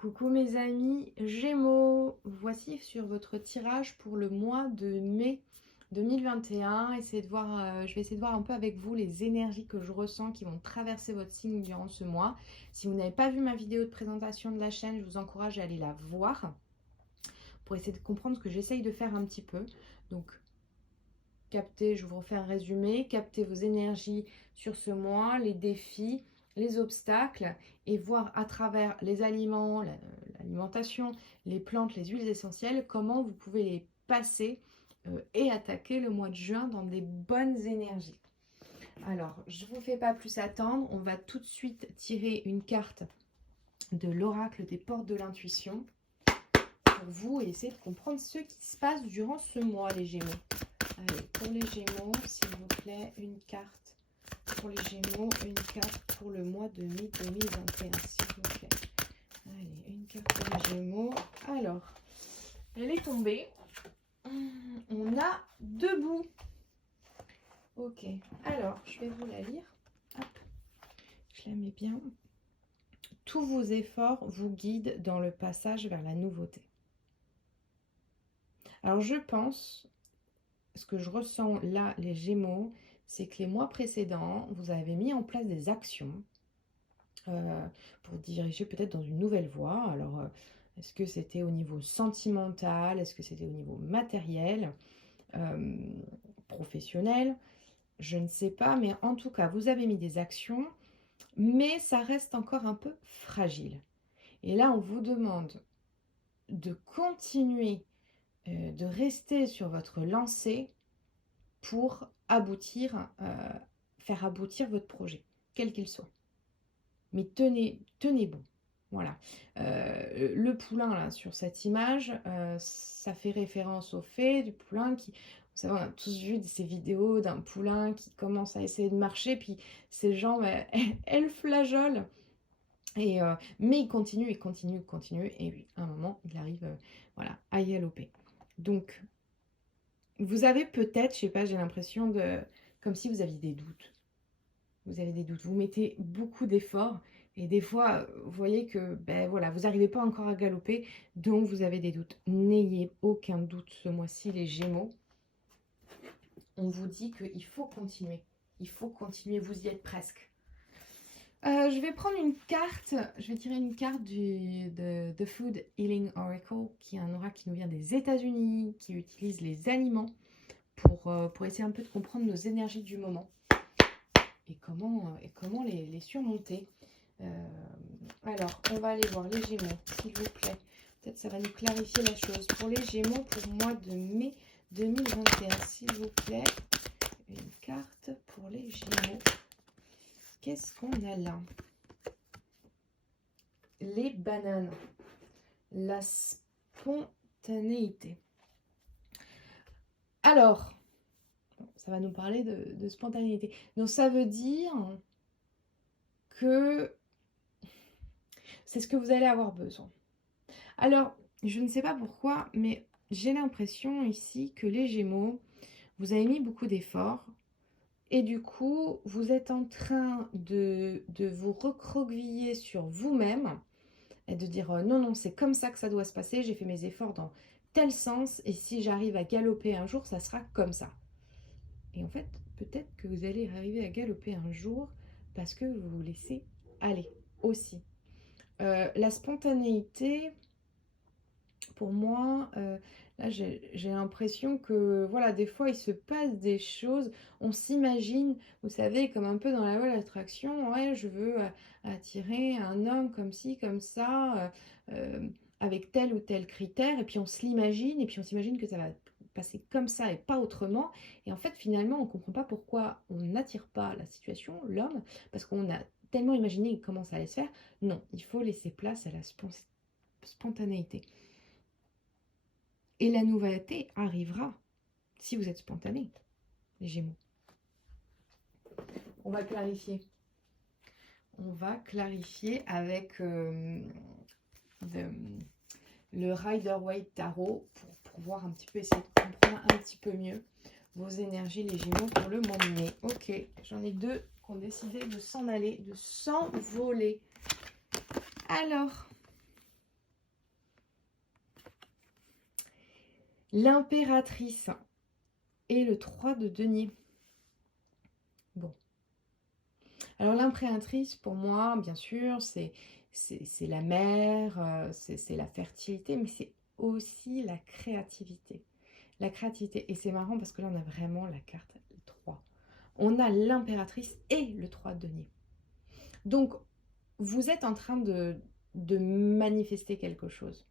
Coucou mes amis Gémeaux, voici sur votre tirage pour le mois de mai 2021. Essayez de voir, je vais essayer de voir un peu avec vous les énergies que je ressens qui vont traverser votre signe durant ce mois. Si vous n'avez pas vu ma vidéo de présentation de la chaîne, je vous encourage à aller la voir pour essayer de comprendre ce que j'essaye de faire un petit peu. Donc, captez, je vous refais un résumé, captez vos énergies sur ce mois, les défis, les obstacles et voir à travers les aliments, l'alimentation, les plantes, les huiles essentielles, comment vous pouvez les passer et attaquer le mois de juin dans des bonnes énergies. Alors, je ne vous fais pas plus attendre, on va tout de suite tirer une carte de l'oracle des portes de l'intuition pour vous et essayer de comprendre ce qui se passe durant ce mois, les Gémeaux. Allez, pour les Gémeaux, s'il vous plaît, une carte. Pour les Gémeaux, une carte pour le mois de mai 2021, s'il vous plaît. Allez, une carte pour les Gémeaux. Alors, elle est tombée. On a deux bouts. Ok, alors, je vais vous la lire. Hop, je la mets bien. Tous vos efforts vous guident dans le passage vers la nouveauté. Alors, je pense, ce que je ressens là, les Gémeaux, c'est que les mois précédents, vous avez mis en place des actions pour diriger peut-être dans une nouvelle voie. Alors, est-ce que c'était au niveau sentimental? Est-ce que c'était au niveau matériel, professionnel? Je ne sais pas, mais en tout cas, vous avez mis des actions, mais ça reste encore un peu fragile. Et là, on vous demande de continuer, de rester sur votre lancée pour aboutir, faire aboutir votre projet, quel qu'il soit. Mais tenez bon. Voilà. Le poulain, là, sur cette image, ça fait référence au fait du poulain qui... Vous savez, on a tous vu ces vidéos d'un poulain qui commence à essayer de marcher, puis ses jambes, elles flageolent. Et, mais il continue, et oui, à un moment, il arrive voilà, à y galoper. Donc, vous avez peut-être, je sais pas, j'ai l'impression de... comme si vous aviez des doutes. Vous avez des doutes, vous mettez beaucoup d'efforts et des fois, vous voyez que ben voilà, vous n'arrivez pas encore à galoper, donc vous avez des doutes. N'ayez aucun doute ce mois-ci, les Gémeaux. On vous dit qu'il faut continuer. Il faut continuer, vous y êtes presque. Je vais prendre une carte, je vais tirer une carte de The Food Healing Oracle, qui est un oracle qui nous vient des États-Unis, qui utilise les aliments pour essayer un peu de comprendre nos énergies du moment. Et comment les surmonter. Alors, on va aller voir les Gémeaux, s'il vous plaît. Peut-être ça va nous clarifier la chose. Pour les Gémeaux, pour le mois de mai 2021, s'il vous plaît. Une carte pour les Gémeaux. Qu'est-ce qu'on a là? Les bananes. La spontanéité. Alors... ça va nous parler de spontanéité. Donc ça veut dire que c'est ce que vous allez avoir besoin. Alors, je ne sais pas pourquoi, mais j'ai l'impression ici que les Gémeaux, vous avez mis beaucoup d'efforts et du coup, vous êtes en train de vous recroqueviller sur vous-même et de dire non, non, c'est comme ça que ça doit se passer, j'ai fait mes efforts dans tel sens et si j'arrive à galoper un jour, ça sera comme ça. Et en fait, peut-être que vous allez arriver à galoper un jour parce que vous vous laissez aller aussi. La spontanéité, pour moi, là j'ai l'impression que voilà, des fois il se passe des choses, on s'imagine, vous savez, comme un peu dans la loi de l'attraction, ouais, je veux attirer un homme comme ci, comme ça, avec tel ou tel critère, et puis on se l'imagine, et puis on s'imagine que ça va passer comme ça et pas autrement. Et en fait, finalement, on ne comprend pas pourquoi on n'attire pas la situation, l'homme, parce qu'on a tellement imaginé comment ça allait se faire. Non, il faut laisser place à la spontanéité. Et la nouveauté arrivera si vous êtes spontané, les Gémeaux. On va clarifier. On va clarifier avec le Rider-Waite Tarot pour pouvoir un petit peu essayer de comprendre un petit peu mieux vos énergies, les Gémeaux, pour le mois de mai. Ok, j'en ai deux qui ont décidé de s'en aller, de s'envoler. Alors, l'impératrice et le 3 de denier. Bon. Alors l'impératrice, pour moi, bien sûr, c'est la mère, c'est la fertilité, mais c'est aussi la créativité. La créativité. Et c'est marrant parce que là, on a vraiment la carte 3. On a l'impératrice et le 3 de denier. Donc, vous êtes en train de manifester quelque chose.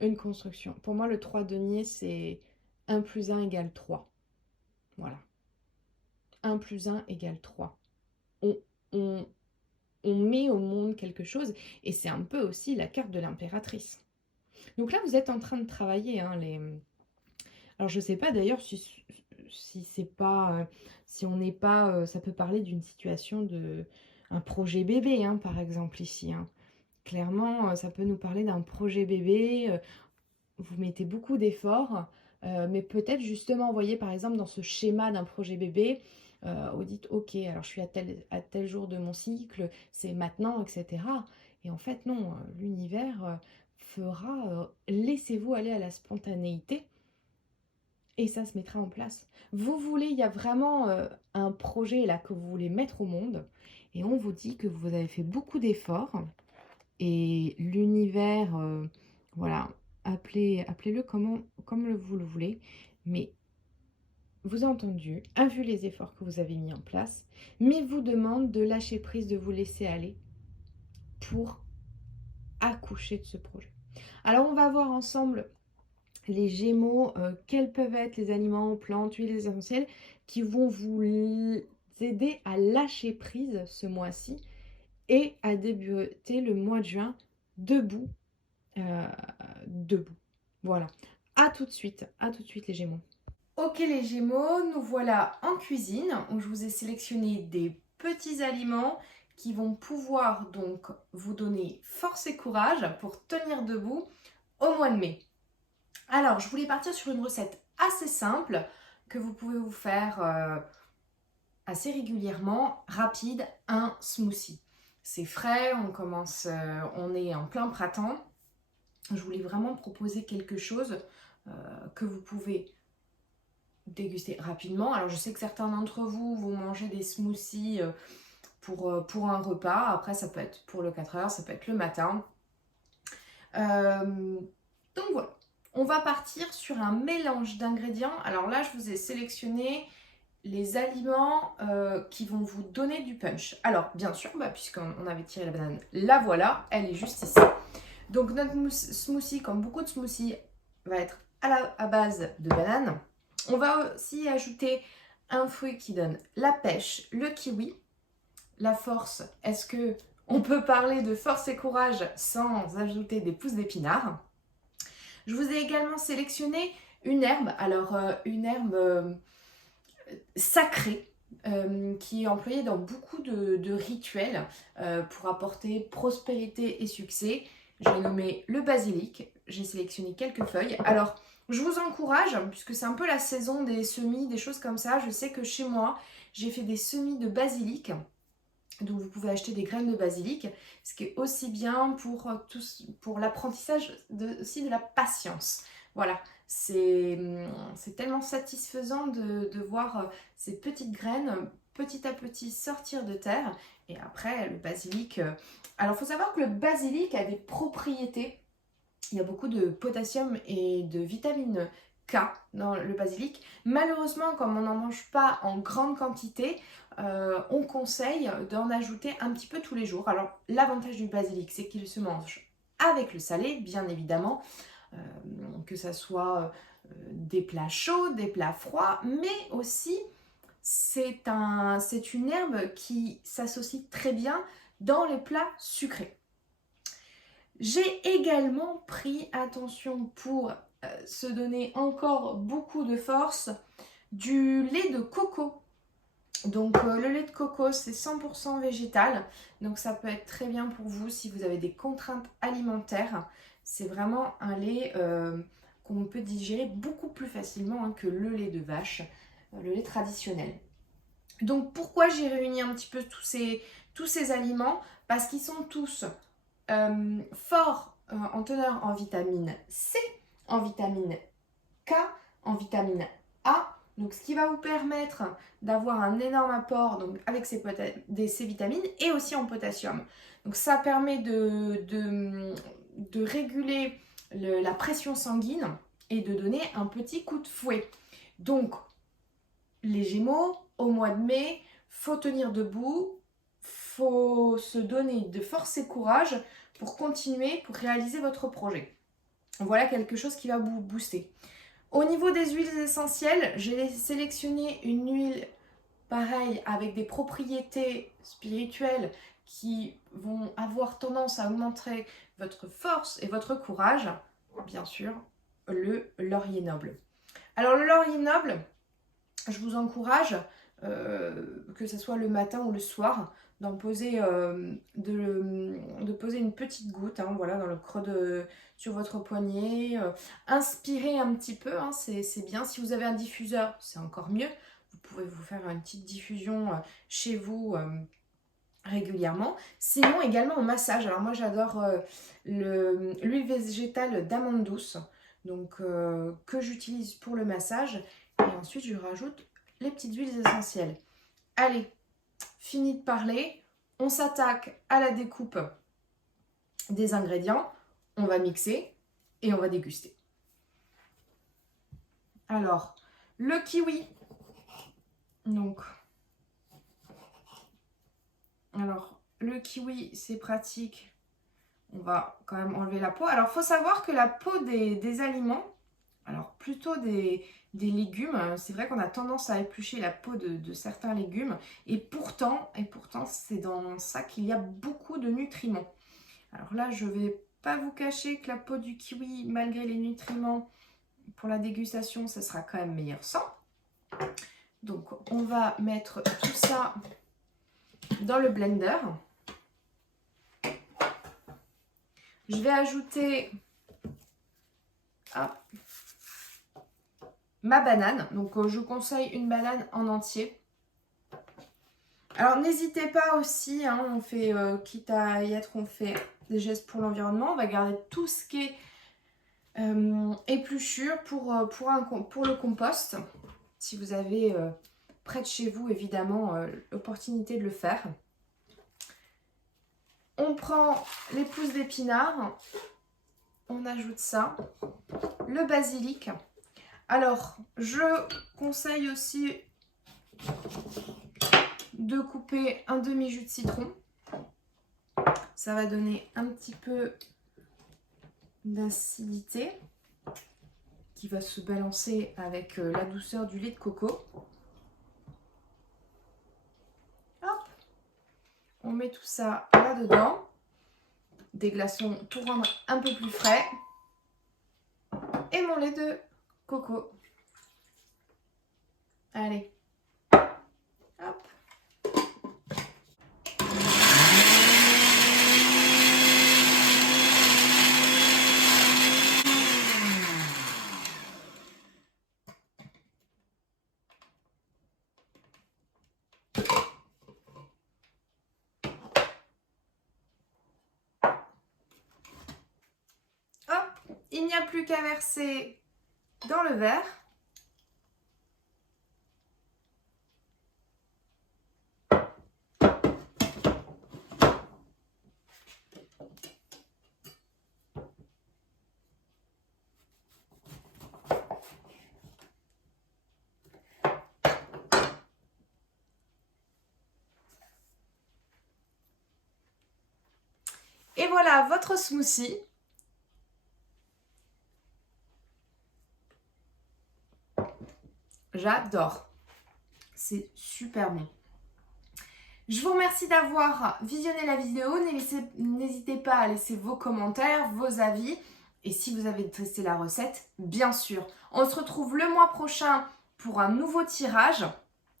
Une construction. Pour moi, le 3 denier, c'est 1 plus 1 égale 3. Voilà. 1 plus 1 égale 3. On, on, on met au monde quelque chose, et c'est un peu aussi la carte de l'impératrice. Donc là, vous êtes en train de travailler, hein, les... Alors, je ne sais pas d'ailleurs si c'est pas... si on n'est pas... ça peut parler d'une situation de... un projet bébé, hein, par exemple, ici. Hein. Clairement, ça peut nous parler d'un projet bébé. Vous mettez beaucoup d'efforts, mais peut-être justement, vous voyez, par exemple, dans ce schéma d'un projet bébé, vous dites, ok, alors je suis à tel jour de mon cycle, c'est maintenant, etc. Et en fait, non, l'univers fera, laissez-vous aller à la spontanéité, et ça se mettra en place. Vous voulez, il y a vraiment un projet là que vous voulez mettre au monde, et on vous dit que vous avez fait beaucoup d'efforts, et l'univers, voilà, appelez-le comme vous le voulez, mais vous a entendu, a vu les efforts que vous avez mis en place, mais vous demande de lâcher prise, de vous laisser aller pour accoucher de ce projet. Alors on va voir ensemble les Gémeaux, quels peuvent être les aliments, plantes, huiles essentielles qui vont vous aider à lâcher prise ce mois-ci et à débuter le mois de juin debout. Debout. Voilà. À tout de suite les Gémeaux. Ok les Gémeaux, nous voilà en cuisine où je vous ai sélectionné des petits aliments qui vont pouvoir donc vous donner force et courage pour tenir debout au mois de mai. Alors, je voulais partir sur une recette assez simple que vous pouvez vous faire assez régulièrement, rapide, un smoothie. C'est frais, on est en plein printemps. Je voulais vraiment proposer quelque chose que vous pouvez déguster rapidement. Alors je sais que certains d'entre vous vont manger des smoothies pour un repas. Après ça peut être pour le 4 heures, ça peut être le matin. Donc voilà. On va partir sur un mélange d'ingrédients. Alors là je vous ai sélectionné les aliments qui vont vous donner du punch. Alors bien sûr, puisqu'on avait tiré la banane, la voilà, elle est juste ici. Donc notre smoothie, comme beaucoup de smoothies, va être à base de banane. On va aussi ajouter un fruit qui donne la pêche, le kiwi. La force, est-ce que on peut parler de force et courage sans ajouter des pousses d'épinards? Je vous ai également sélectionné une herbe, alors une herbe sacrée, qui est employée dans beaucoup de rituels pour apporter prospérité et succès. J'ai nommé le basilic, j'ai sélectionné quelques feuilles. Alors, je vous encourage, puisque c'est un peu la saison des semis, des choses comme ça. Je sais que chez moi, j'ai fait des semis de basilic. Donc, vous pouvez acheter des graines de basilic, ce qui est aussi bien pour l'apprentissage aussi de la patience. Voilà, c'est tellement satisfaisant de voir ces petites graines petit à petit sortir de terre. Et après, le basilic... Alors, il faut savoir que le basilic a des propriétés. Il y a beaucoup de potassium et de vitamine K dans le basilic. Malheureusement, comme on n'en mange pas en grande quantité, on conseille d'en ajouter un petit peu tous les jours. Alors, l'avantage du basilic, c'est qu'il se mange avec le salé, bien évidemment, que ça soit des plats chauds, des plats froids, mais aussi c'est une herbe qui s'associe très bien dans les plats sucrés. J'ai également pris, attention pour se donner encore beaucoup de force, du lait de coco. Donc le lait de coco c'est 100% végétal, donc ça peut être très bien pour vous si vous avez des contraintes alimentaires. C'est vraiment un lait qu'on peut digérer beaucoup plus facilement que le lait de vache, le lait traditionnel. Donc pourquoi j'ai réuni un petit peu tous ces aliments? Parce qu'ils sont tous forts en teneur en vitamine C, en vitamine K, en vitamine A, donc ce qui va vous permettre d'avoir un énorme apport donc, avec ces vitamines et aussi en potassium. Donc ça permet de réguler la pression sanguine et de donner un petit coup de fouet. Donc les Gémeaux, au mois de mai, faut tenir debout, faut se donner de force et courage pour continuer, pour réaliser votre projet. Voilà quelque chose qui va vous booster. Au niveau des huiles essentielles, j'ai sélectionné une huile pareille avec des propriétés spirituelles qui vont avoir tendance à augmenter votre force et votre courage. Bien sûr, le laurier noble. Alors le laurier noble, je vous encourage, que ce soit le matin ou le soir, d'en poser, de poser une petite goutte, hein, voilà, dans le creux sur votre poignet. Inspirez un petit peu, hein, c'est bien. Si vous avez un diffuseur, c'est encore mieux. Vous pouvez vous faire une petite diffusion chez vous régulièrement. Sinon, également en massage. Alors moi, j'adore l'huile végétale d'amande douce, donc que j'utilise pour le massage. Et ensuite, je rajoute les petites huiles essentielles. Allez, fini de parler. On s'attaque à la découpe des ingrédients. On va mixer et on va déguster. Alors, le kiwi. Donc, alors, le kiwi, c'est pratique. On va quand même enlever la peau. Alors, il faut savoir que la peau des aliments, alors plutôt des légumes, c'est vrai qu'on a tendance à éplucher la peau de certains légumes. Et pourtant c'est dans ça qu'il y a beaucoup de nutriments. Alors là, je ne vais pas vous cacher que la peau du kiwi, malgré les nutriments, pour la dégustation, ça sera quand même meilleur sans. Donc, on va mettre tout ça dans le blender. Je vais ajouter ma banane. Donc, je conseille une banane en entier. Alors, n'hésitez pas aussi, hein, on fait, quitte à y être, on fait des gestes pour l'environnement. On va garder tout ce qui est épluchure pour le compost. Si vous avez près de chez vous, évidemment, l'opportunité de le faire. On prend les pousses d'épinards, on ajoute ça, le basilic. Alors, je conseille aussi de couper un demi-jus de citron. Ça va donner un petit peu d'acidité qui va se balancer avec la douceur du lait de coco. Hop, on met tout ça là-dedans. Des glaçons pour rendre un peu plus frais. Et mon lait de coco. Allez. Hop. Il n'y a plus qu'à verser dans le verre. Et voilà votre smoothie. J'adore. C'est super bon. Je vous remercie d'avoir visionné la vidéo. N'hésitez pas à laisser vos commentaires, vos avis. Et si vous avez testé la recette, bien sûr. On se retrouve le mois prochain pour un nouveau tirage.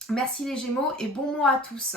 Merci les Gémeaux et bon mois à tous.